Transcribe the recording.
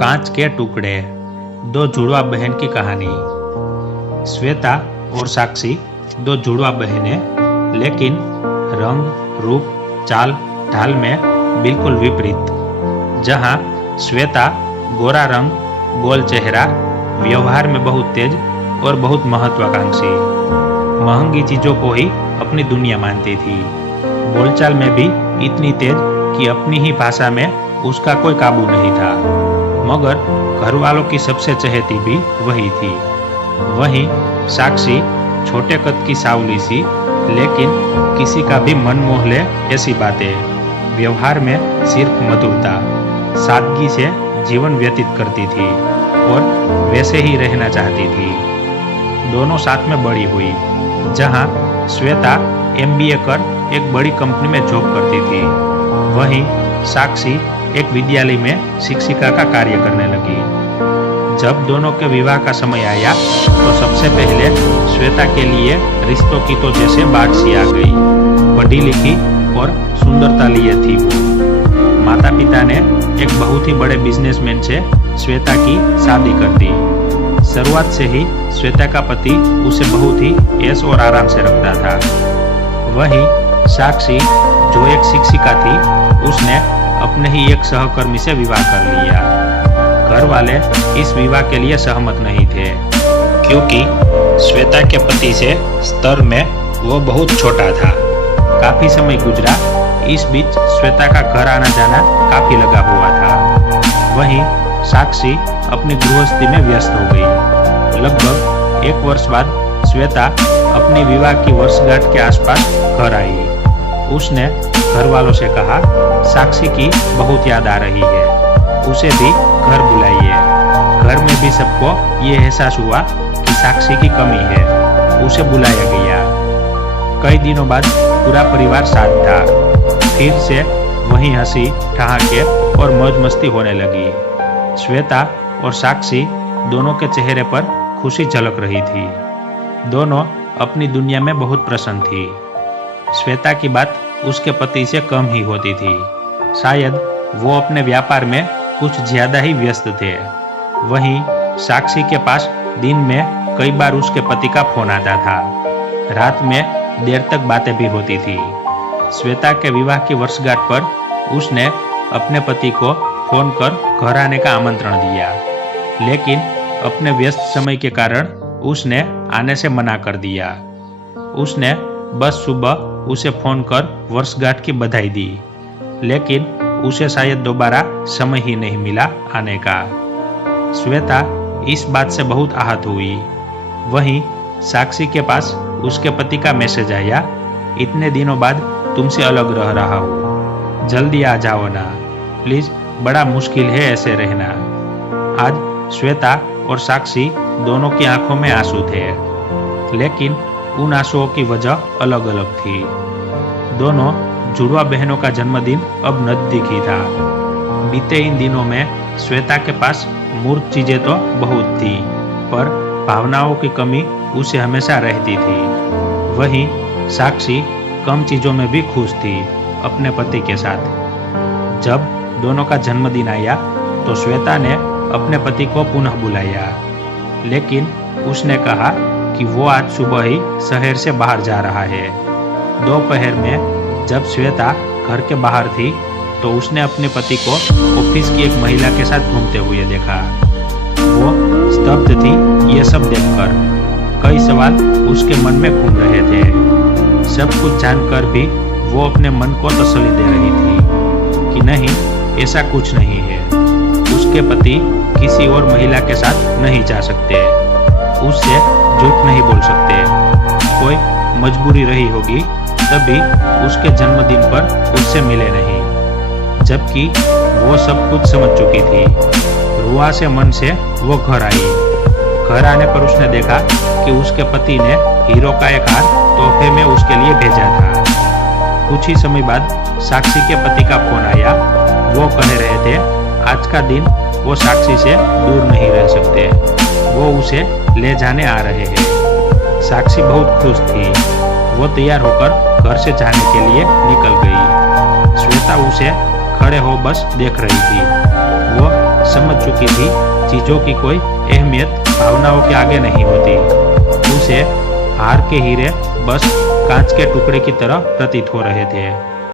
कांच के टुकड़े, दो जुड़वा बहन की कहानी। श्वेता और साक्षी दो जुड़वा बहनें, लेकिन रंग, रूप, चाल ढाल में बिल्कुल विपरीत। जहां श्वेता गोरा रंग, गोल चेहरा, व्यवहार में बहुत तेज और बहुत महत्वाकांक्षी, महंगी चीजों को ही अपनी दुनिया मानती थी। बोलचाल में भी इतनी तेज कि अपनी ही भाषा में उसका कोई काबू नहीं था। मगर घर वालों की सबसे चहेती भी वही थी। वहीं साक्षी छोटे कद की सावली सी, लेकिन किसी का भी मन मोह ले ऐसी बातें। व्यवहार में सिर्फ मधुरता, सादगी से जीवन व्यतीत करती थी और वैसे ही रहना चाहती थी। दोनों साथ में बड़ी हुई। जहां श्वेता MBA कर एक बड़ी कंपनी में जॉब करती थी, वहीं साक्षी एक विद्यालय में शिक्षिका का कार्य करने लगी। जब दोनों के विवाह का समय आया तो सबसे पहले श्वेता के लिए रिश्तों की तो जैसे बाढ़ सी आ गई। पढ़ी लिखी और सुंदरता लिए थी वो। माता पिता ने एक बहुत ही बड़े बिजनेसमैन से श्वेता की शादी कर दी। शुरुआत से ही श्वेता का पति उसे बहुत ही ऐश और आराम से रखता था। वहीं साक्षी जो एक शिक्षिका थी, उसने अपने ही एक सहकर्मी से विवाह कर लिया। घर वाले इस विवाह के लिए सहमत नहीं थे, क्योंकि श्वेता के पति से स्तर में वो बहुत छोटा था। काफी समय गुजरा, इस बीच श्वेता का घर आना जाना काफी लगा हुआ था। वहीं साक्षी अपनी गृहस्थी में व्यस्त हो गई। लगभग 1 वर्ष बाद श्वेता अपनी विवाह की वर्षगांठ के आसपास घर आई। उसने घर वालों से कहा, साक्षी की बहुत याद आ रही है, उसे भी घर बुलाइए। घर में भी सबको ये एहसास हुआ कि साक्षी की कमी है। उसे बुलाया गया। कई दिनों बाद पूरा परिवार साथ था। फिर से वही हंसी ठहाके और मौज मस्ती होने लगी। श्वेता और साक्षी दोनों के चेहरे पर खुशी झलक रही थी। दोनों अपनी दुनिया में बहुत प्रसन्न थी। श्वेता की बात उसके पति से कम ही होती थी। शायद वो अपने व्यापार में कुछ ज्यादा ही व्यस्त थे। वहीं साक्षी के पास दिन में कई बार उसके पति का फोन आता था। रात में देर तक बातें भी होती थी। श्वेता के विवाह की वर्षगांठ पर उसने अपने पति को फोन कर घर आने का आमंत्रण दिया, लेकिन अपने व्यस्त समय के कारण उसने आने से मना कर दिया। उसने बस सुबह उसे फोन कर वर्षगांठ की बधाई दी, लेकिन उसे शायद दोबारा समय ही नहीं मिला आने का। श्वेता इस बात से बहुत आहत हुई। वहीं साक्षी के पास उसके पति का मैसेज आया, इतने दिनों बाद तुमसे अलग रह रहा हूँ, जल्दी आ जाओ ना प्लीज, बड़ा मुश्किल है ऐसे रहना। आज श्वेता और साक्षी दोनों की आंखों में आंसू थे, लेकिन उन आंसुओं की वजह अलग अलग थी। दोनों जुड़वा बहनों का जन्मदिन अब नजदीक ही था। बीते इन दिनों में श्वेता के पास मूर्त चीजें तो बहुत थी, पर भावनाओं की कमी उसे हमेशा रहती थी। वहीं साक्षी कम चीजों में भी खुश थी अपने पति के साथ। जब दोनों का जन्मदिन आया तो श्वेता ने अपने पति को पुनः बुलाया, लेकिन उसने कहा कि वो आज सुबह ही शहर से बाहर जा रहा है। दोपहर में जब श्वेता घर के बाहर थी तो उसने अपने पति को ऑफिस की एक महिला के साथ घूमते हुए देखा। वो स्तब्ध थी ये सब देखकर। कई सवाल उसके मन में घूम रहे थे। सब कुछ जानकर भी वो अपने मन को तसल्ली दे रही थी कि नहीं, ऐसा कुछ नहीं है। उसके पति किसी और महिला के साथ नहीं जा सकते, उससे झूठ नहीं बोल सकते। कोई मजबूरी रही होगी तभी उसके जन्मदिन पर उससे मिले नहीं, जबकि वो सब कुछ समझ चुकी थी। रुआ से मन से वो घर आई। घर आने पर उसने देखा कि उसके पति ने हीरो का एक हार तोहफे में उसके लिए भेजा था। कुछ ही समय बाद साक्षी के पति का फोन आया। वो कह रहे थे आज का दिन वो साक्षी से दूर नहीं रह सकते, वो उसे ले जाने आ रहे हैं। साक्षी बहुत खुश थी। वो तैयार होकर घर से जाने के लिए निकल गई। श्वेता उसे खड़े हो बस देख रही थी। वो समझ चुकी थी चीजों की कोई अहमियत भावनाओं के आगे नहीं होती। उसे हार के हीरे बस कांच के टुकड़े की तरह प्रतीत हो रहे थे।